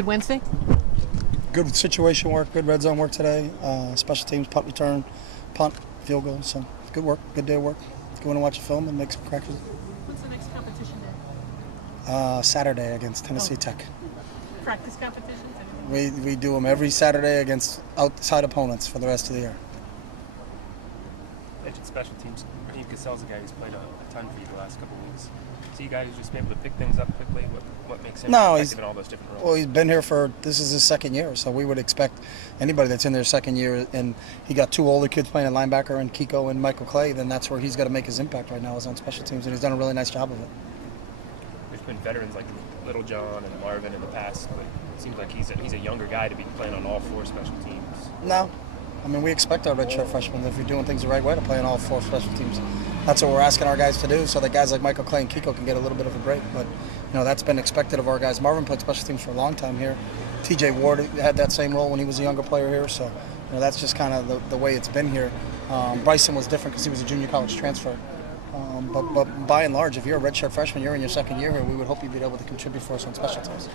Good Wednesday? Good situation work, good red zone work today. Special teams, punt return, punt, field goal. So good work, good day of work. Go in and watch a film and make some corrections. What's the next competition day? Saturday against Tennessee Tech. Practice competitions? We do them every Saturday against outside opponents for the rest of the year. Mentioned special teams. Raheem Cassell's a guy who's played a ton for you the last couple of weeks. So you guys just be able to pick things up quickly. What makes him effective in all those different roles? Well, he's been here this is his second year, so we would expect anybody that's in their second year, and he got two older kids playing at linebacker, and Kiko and Michael Clay, then that's where he's got to make his impact right now is on special teams, and he's done a really nice job of it. There's been veterans like Little John and Marvin in the past, but it seems like he's a younger guy to be playing on all four special teams. No. I mean, we expect our redshirt freshmen, if you're doing things the right way, to play on all four special teams. That's what we're asking our guys to do, so that guys like Michael Clay and Kiko can get a little bit of a break. But, that's been expected of our guys. Marvin played special teams for a long time here. TJ Ward had that same role when he was a younger player here, so that's just kind of the way it's been here. Bryson was different because he was a junior college transfer. But by and large, if you're a redshirt freshman, you're in your second year here, we would hope you'd be able to contribute for us on special teams.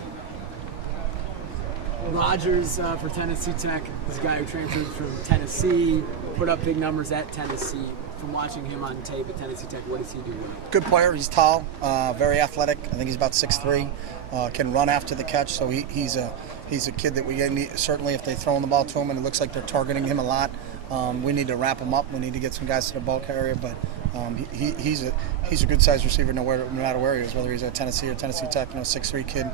Rogers for Tennessee Tech is a guy who transferred from Tennessee, put up big numbers at Tennessee. From watching him on tape at Tennessee Tech, what does he do well? Good player. He's tall, very athletic. I think he's about 6'3", can run after the catch. So he's a kid that we need, certainly if they're throwing the ball to him and it looks like they're targeting him a lot, we need to wrap him up. We need to get some guys to the ball carrier, but he's a good sized receiver no matter where he is, whether he's at Tennessee or Tennessee Tech. 6'3" kid,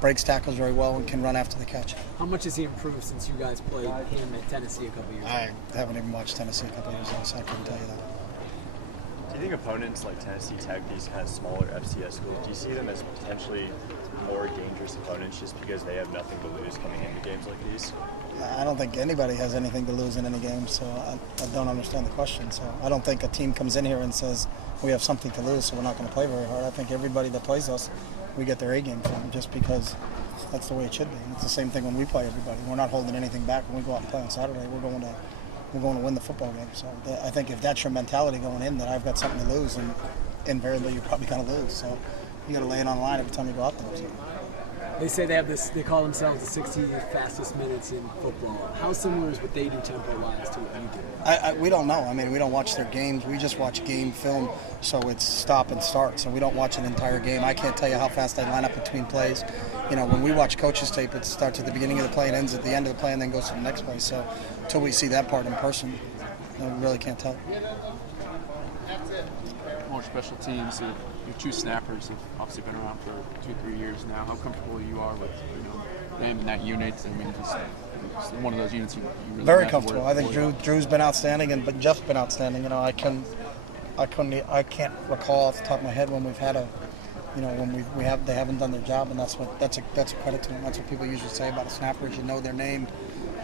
breaks tackles very well and can run after the catch. How much has he improved since you guys played him at Tennessee a couple years ago? I haven't even watched Tennessee a couple years ago, so I couldn't tell you that. Do you think opponents like Tennessee Tech, these kind of smaller FCS schools, do you see them as potentially more dangerous opponents just because they have nothing to lose coming into games like these? I don't think anybody has anything to lose in any game, so I don't understand the question. So I don't think a team comes in here and says we have something to lose, so we're not going to play very hard. I think everybody that plays us, we get their A game from just because that's the way it should be. And it's the same thing when we play everybody. We're not holding anything back. When we go out and play on Saturday, we're going to win the football game. So I think if that's your mentality going in, that I've got something to lose, and invariably you're probably going to lose. So you got to lay it on the line every time you go out there. So. They say they have this. They call themselves the 60 fastest minutes in football. How similar is what they do tempo-wise to what you do? We don't know. I mean, we don't watch their games. We just watch game film, so it's stop and start. So we don't watch an entire game. I can't tell you how fast they line up between plays. When we watch coaches' tape, it starts at the beginning of the play and ends at the end of the play and then goes to the next play. So until we see that part in person, we really can't tell. More special teams. Your two snappers have obviously been around for 2-3 years now. How comfortable you are with them and that unit? I mean, just one of those units you really very comfortable. I think Drew's been outstanding, but Jeff's been outstanding. I can't recall off the top of my head when we've had they haven't done their job, and that's a credit to them. That's what people usually say about a snapper is you know their name.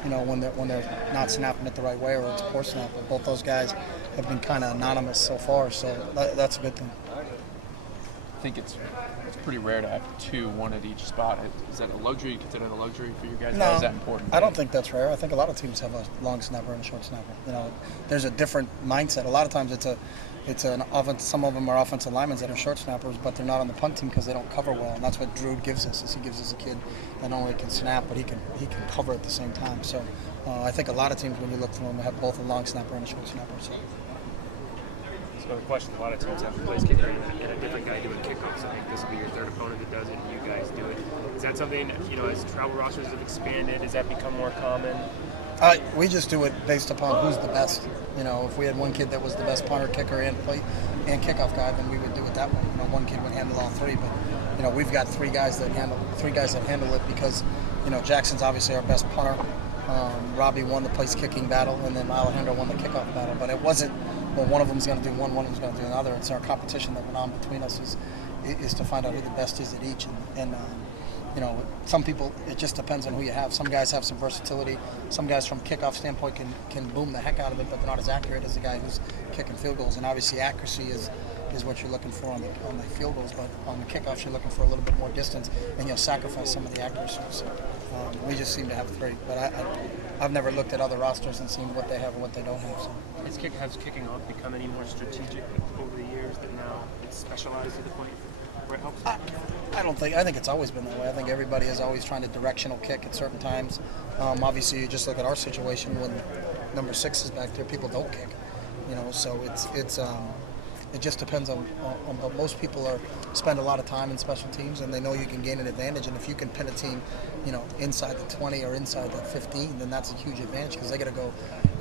When they're not snapping it the right way or it's poor snap. But both those guys have been kind of anonymous so far, so that's a good thing. I think it's pretty rare to have one at each spot. Is that a luxury? Considered a luxury for you guys? No, or is that important? I don't think that's rare. I think a lot of teams have a long snapper and a short snapper. There's a different mindset. A lot of times it's an offense. Some of them are offensive linemen that are short snappers, but they're not on the punt team because they don't cover well. And that's what Drew gives us. He gives us a kid that not only can snap, but he can cover at the same time. So I think a lot of teams, when you look through them, have both a long snapper and a short snapper. So the question, a lot of teams have replaced kicker and a different guy doing kickoffs. I think this will be your third opponent that does it, and you guys do it. Is that something, as travel rosters have expanded, has that become more common? We just do it based upon who's the best. If we had one kid that was the best punter, kicker, and kickoff guy, then we would do it that way. One kid would handle all three, but we've got three guys that handle it because Jackson's obviously our best punter. Robbie won the place kicking battle, and then Alejandro won the kickoff battle. But it wasn't, well, one of them's going to do one of them's going to do another. It's our competition that went on between us is to find out who the best is at each. And some people, it just depends on who you have. Some guys have some versatility. Some guys from kickoff standpoint can boom the heck out of it, but they're not as accurate as the guy who's kicking field goals. And obviously accuracy is what you're looking for on the field goals, but on the kickoffs you're looking for a little bit more distance, and you'll sacrifice some of the accuracy. So we just seem to have three, but I've never looked at other rosters and seen what they have and what they don't have. So. Has kicking off become any more strategic over the years that now it's specialized to the point? where it helps? I think it's always been that way. I think everybody is always trying to directional kick at certain times. Obviously, you just look at our situation when number 6 is back there, people don't kick. So it just depends on but most people spend a lot of time in special teams, and they know you can gain an advantage. And if you can pin a team, inside the 20 or inside the 15, then that's a huge advantage because they got to go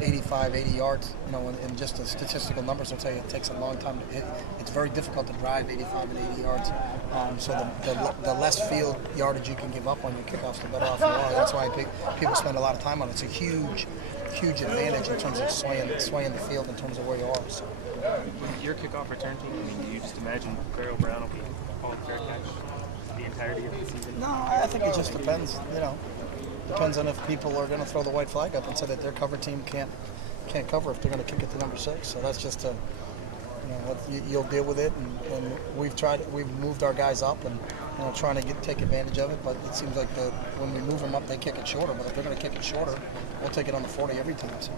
85, 80 yards. And just the statistical numbers will tell you it takes a long time to hit. It's very difficult to drive 85 and 80 yards. So the less field yardage you can give up on your kickoffs, the better off you are. That's why people spend a lot of time on it. It's a huge advantage in terms of swaying the field in terms of where you are. So. Your kickoff return team, do you just imagine Farrell Brown will be all fair catch the entirety of the season? No, I think it just depends. Depends on if people are going to throw the white flag up and say that their cover team can't cover if they're going to kick it to number 6. So that's just you'll deal with it. And we've moved our guys up and trying to take advantage of it. But it seems like when we move them up, they kick it shorter. But if they're going to kick it shorter, we'll take it on the 40 every time. So.